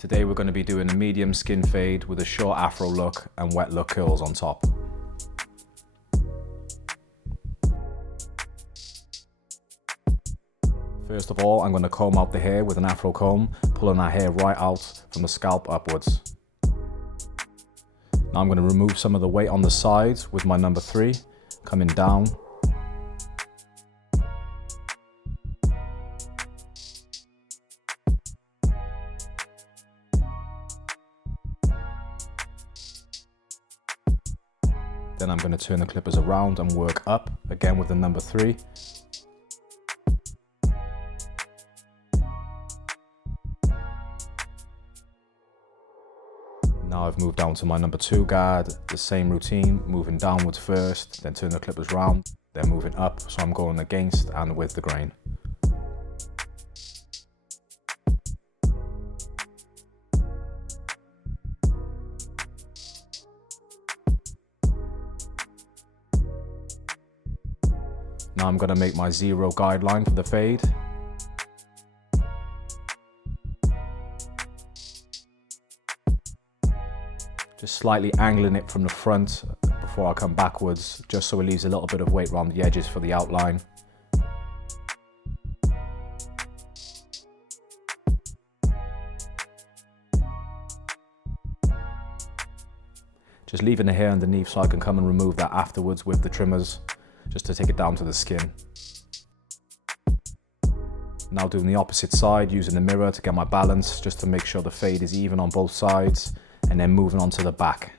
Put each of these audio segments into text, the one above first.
Today we're going to be doing a medium skin fade with a short afro look and wet look curls on top. First of all, I'm going to comb out the hair with an afro comb, pulling that hair right out from the scalp upwards. Now I'm going to remove some of the weight on the sides with my number 3, coming down. Then I'm going to turn the clippers around and work up, again with the number 3. Now I've moved down to my number 2 guard, the same routine, moving downwards first, then turn the clippers round, then moving up, so I'm going against and with the grain. Now I'm going to make my 0 guideline for the fade. Just slightly angling it from the front before I come backwards, just so it leaves a little bit of weight around the edges for the outline. Just leaving the hair underneath so I can come and remove that afterwards with the trimmers, just to take it down to the skin. Now doing the opposite side, using the mirror to get my balance, just to make sure the fade is even on both sides, and then moving on to the back.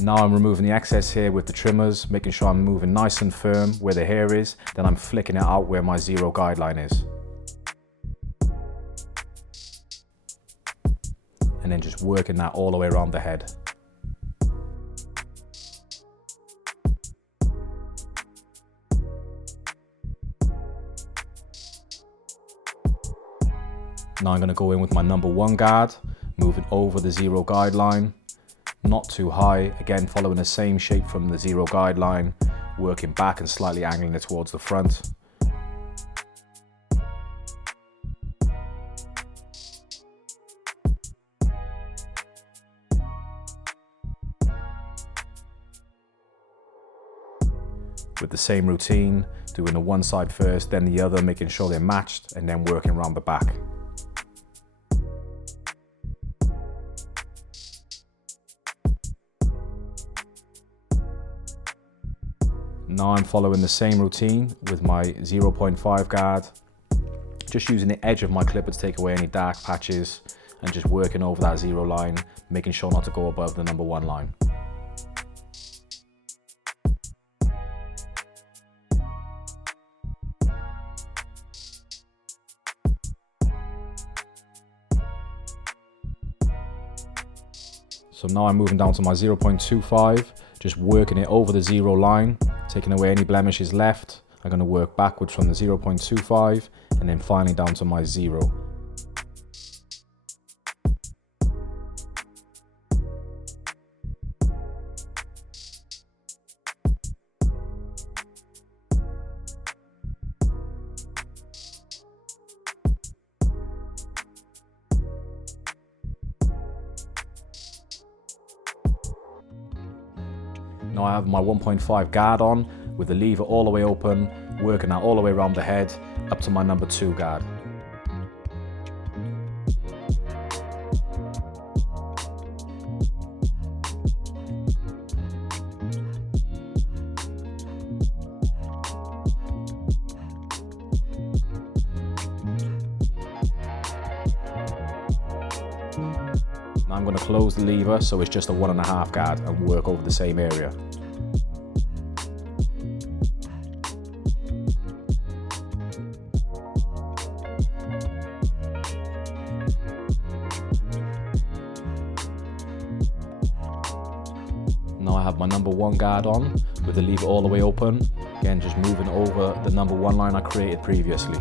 Now I'm removing the excess hair with the trimmers, making sure I'm moving nice and firm where the hair is, then I'm flicking it out where my 0 guideline is. And then just working that all the way around the head. Now I'm going to go in with my number 1 guard, moving over the 0 guideline, not too high, again following the same shape from the 0 guideline, working back and slightly angling it towards the front. With the same routine, doing the one side first, then the other, making sure they're matched, and then working around the back. Now I'm following the same routine with my 0.5 guard, just using the edge of my clipper to take away any dark patches, and just working over that 0 line, making sure not to go above the number 1 line. So now I'm moving down to my 0.25, just working it over the 0 line, taking away any blemishes left. I'm going to work backwards from the 0.25 and then finally down to my 0. Now I have my 1.5 guard on with the lever all the way open, working out all the way around the head up to my number 2 guard. Now I'm going to close the lever so it's just a 1.5 guard and work over the same area. Now I have my number 1 guard on with the lever all the way open, again just moving over the number 1 line I created previously.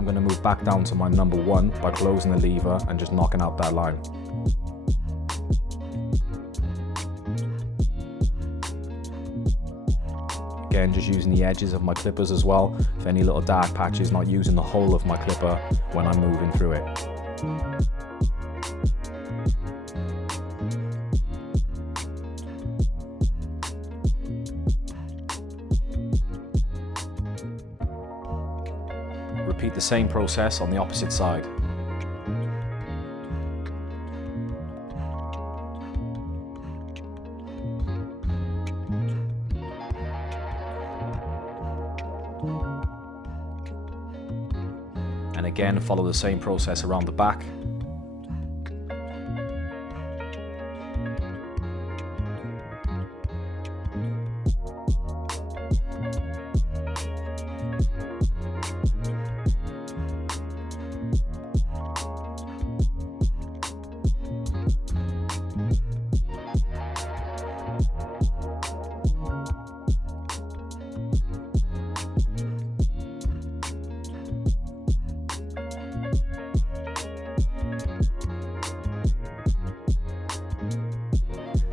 I'm going to move back down to my number 1 by closing the lever and just knocking out that line. Again, just using the edges of my clippers as well, for any little dark patches, not using the whole of my clipper when I'm moving through it. Repeat the same process on the opposite side. And again, follow the same process around the back.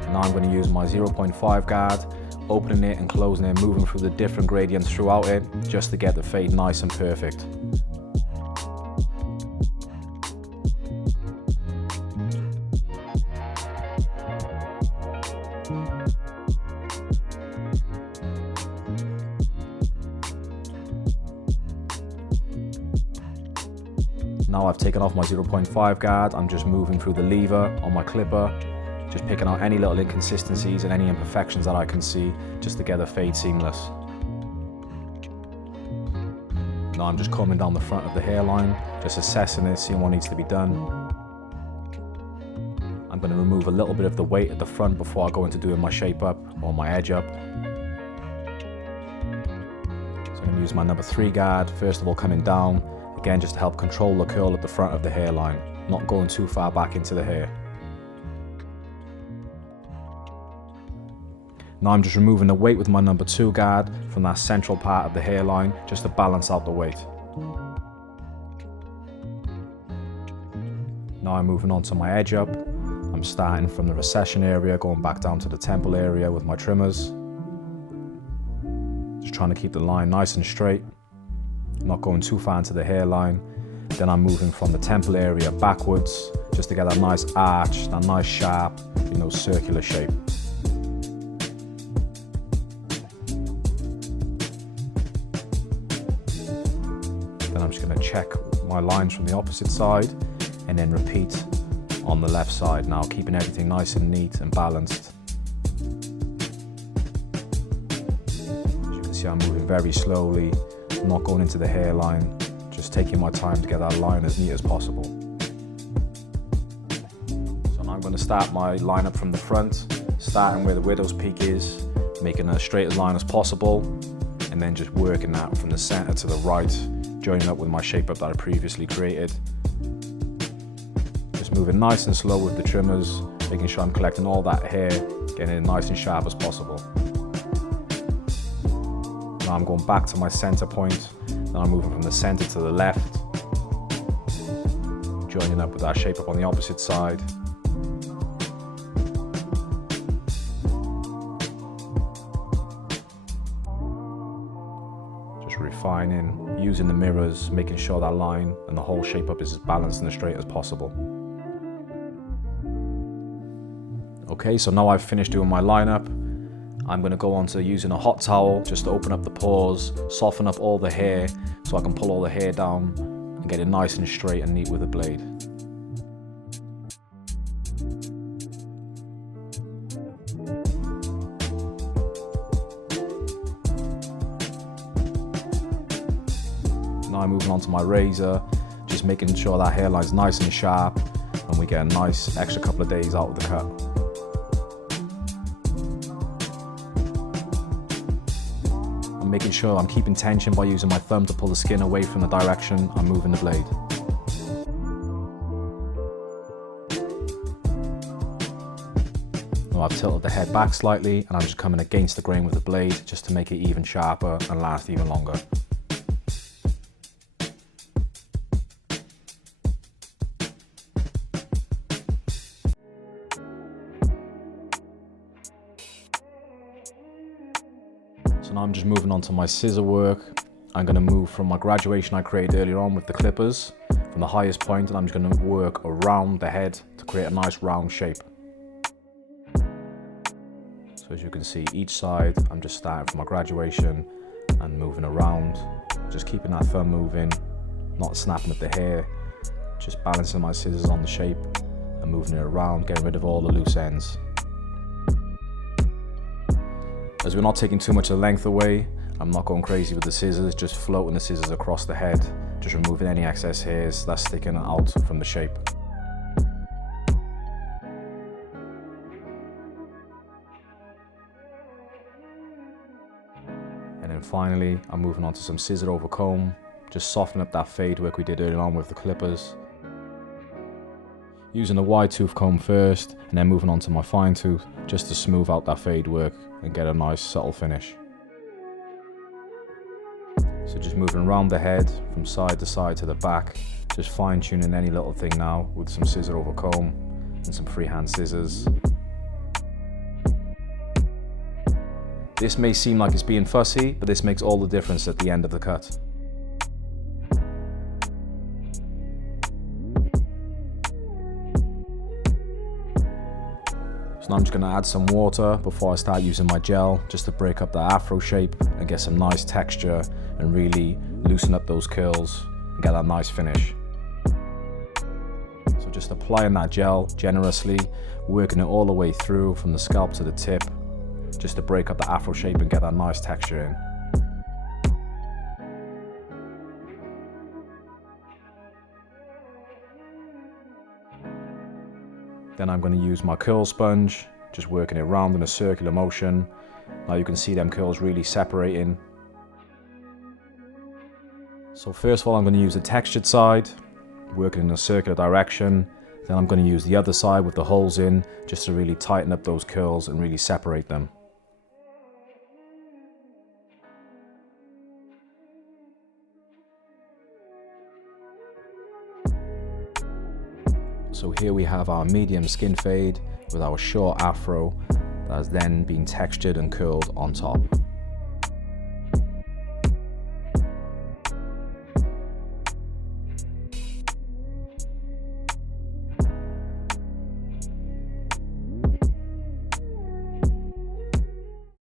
Now I'm going to use my 0.5 guard, opening it and closing it, moving through the different gradients throughout it, just to get the fade nice and perfect. Now I've taken off my 0.5 guard, I'm just moving through the lever on my clipper, just picking out any little inconsistencies and any imperfections that I can see, just to get the fade seamless. Now I'm just coming down the front of the hairline, just assessing it, seeing what needs to be done. I'm going to remove a little bit of the weight at the front before I go into doing my shape up or my edge up. So I'm going to use my number 3 guard, first of all coming down, again just to help control the curl at the front of the hairline, not going too far back into the hair. Now I'm just removing the weight with my number 2 guard from that central part of the hairline, just to balance out the weight. Now I'm moving on to my edge up. I'm starting from the recession area, going back down to the temple area with my trimmers. Just trying to keep the line nice and straight, not going too far into the hairline. Then I'm moving from the temple area backwards, just to get that nice arch, that nice sharp, circular shape. Then I'm just going to check my lines from the opposite side and then repeat on the left side, now keeping everything nice and neat and balanced. As you can see, I'm moving very slowly, not going into the hairline, just taking my time to get that line as neat as possible. So now I'm going to start my line up from the front, starting where the widow's peak is, making as straight a line as possible, and then just working that from the center to the right, joining up with my shape up that I previously created. Just moving nice and slow with the trimmers, making sure I'm collecting all that hair, getting it nice and sharp as possible. Now I'm going back to my center point, then I'm moving from the center to the left, joining up with that shape up on the opposite side. Just refining, using the mirrors, making sure that line and the whole shape up is as balanced and as straight as possible. Okay, so now I've finished doing my lineup. I'm going to go on to using a hot towel just to open up the pores, soften up all the hair so I can pull all the hair down and get it nice and straight and neat with the blade. Now I'm moving on to my razor, just making sure that hairline's nice and sharp and we get a nice extra couple of days out of the cut. I'm making sure I'm keeping tension by using my thumb to pull the skin away from the direction I'm moving the blade. Now I've tilted the head back slightly and I'm just coming against the grain with the blade just to make it even sharper and last even longer. I'm just moving on to my scissor work. I'm going to move from my graduation I created earlier on with the clippers from the highest point, and I'm just going to work around the head to create a nice round shape. So as you can see, each side I'm just starting from my graduation and moving around, just keeping that thumb moving, not snapping at the hair, just balancing my scissors on the shape and moving it around, getting rid of all the loose ends. As we're not taking too much of the length away, I'm not going crazy with the scissors, just floating the scissors across the head, just removing any excess hairs that's sticking out from the shape. And then finally, I'm moving on to some scissor over comb, just softening up that fade work we did earlier on with the clippers. Using the wide tooth comb first, and then moving on to my fine tooth, just to smooth out that fade work and get a nice subtle finish. So just moving around the head from side to side to the back, just fine tuning any little thing now with some scissor over comb and some freehand scissors. This may seem like it's being fussy, but this makes all the difference at the end of the cut. So now I'm just going to add some water before I start using my gel, just to break up the afro shape and get some nice texture and really loosen up those curls and get that nice finish. So just applying that gel generously, working it all the way through from the scalp to the tip, just to break up the afro shape and get that nice texture in. Then I'm going to use my curl sponge, just working it around in a circular motion. Now you can see them curls really separating. So first of all, I'm going to use the textured side, working in a circular direction. Then I'm going to use the other side with the holes in, just to really tighten up those curls and really separate them. So here we have our medium skin fade with our short afro that has then been textured and curled on top.